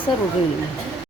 Seru, gue ini.